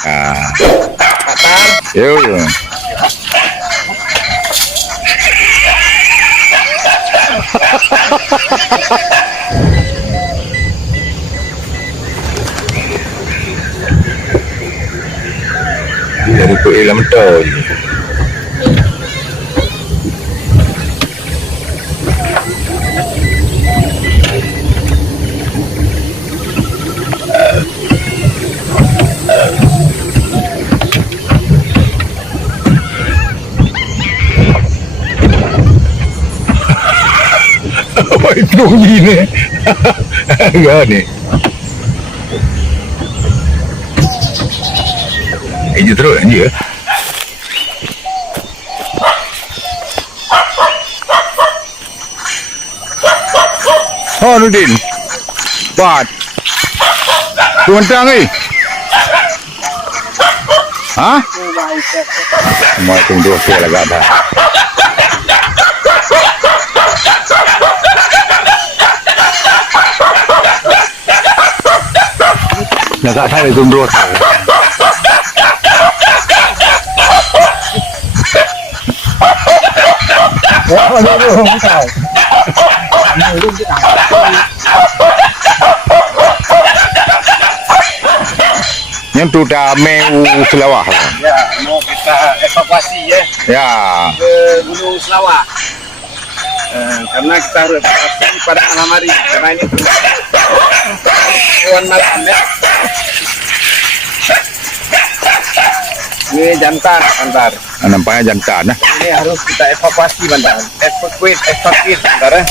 Ah, Katar. yo. Dari tu ilam betul. Apa itu gini? Enggak nih. Ini terus aja. Oh, Nudin. Bat. Tuan tang ni. Hah? Mau tunggu saya lagi ada. Nak saya tunggu. Yang tu dah meu Selawah. Ya, mau kita evakuasi ya Ya. ke Gunung Selawah. Karena kita harus evakuasi pada malam hari karena ini hewan malam ya. Ini jantan, Bantar. Nampaknya jantan nah. Ini harus kita evakuasi, Bantar. Evakuasi, Bantar ya.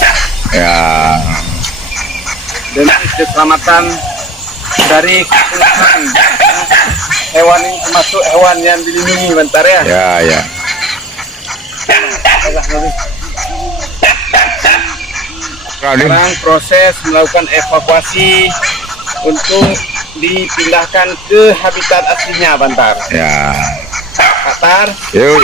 Ya. Demi keselamatan dari kepunahan hewan ini, termasuk hewan yang dilindungi, Bantar ya. Ya. Sekarang proses melakukan evakuasi untuk dipindahkan ke habitat aslinya, Bantar. Ya. Katar. Yo.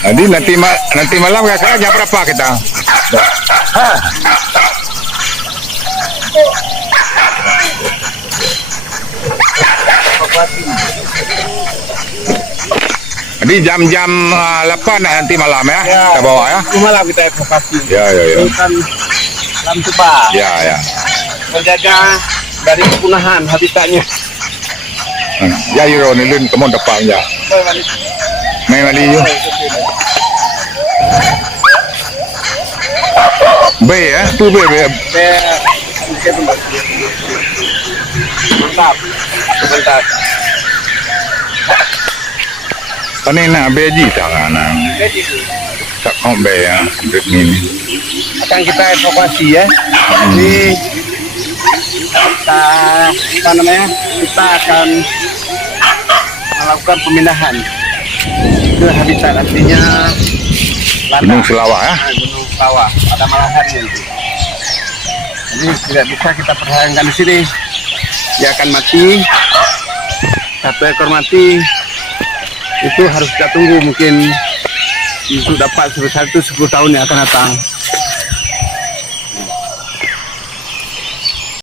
Jadi nanti malam kira-kira jam berapa kita? Jadi jam-jam 8 nanti malam ya, kita bawa ya. Malam kita evakuasi. Ya. Bukan alam coba. Ya. Menjaga dari kepunahan habitatnya. Ya Euro ni lun kemon depan ya. Main mali you. B ya, tu B. Mantap. Pani nak beji tangan. Tak kau B ya, dek ni. Akan kita evakuasi ya. Jadi kita akan melakukan pemindahan ke habitat aslinya Gunung Selawah ya. Gunung Selawah pada malam hari nanti. Jadi tidak bisa kita pertahankan di sini. Dia akan mati. Satu ekor mati. Itu harus kita tunggu mungkin untuk dapat sebesar itu 10 tahun yang akan datang.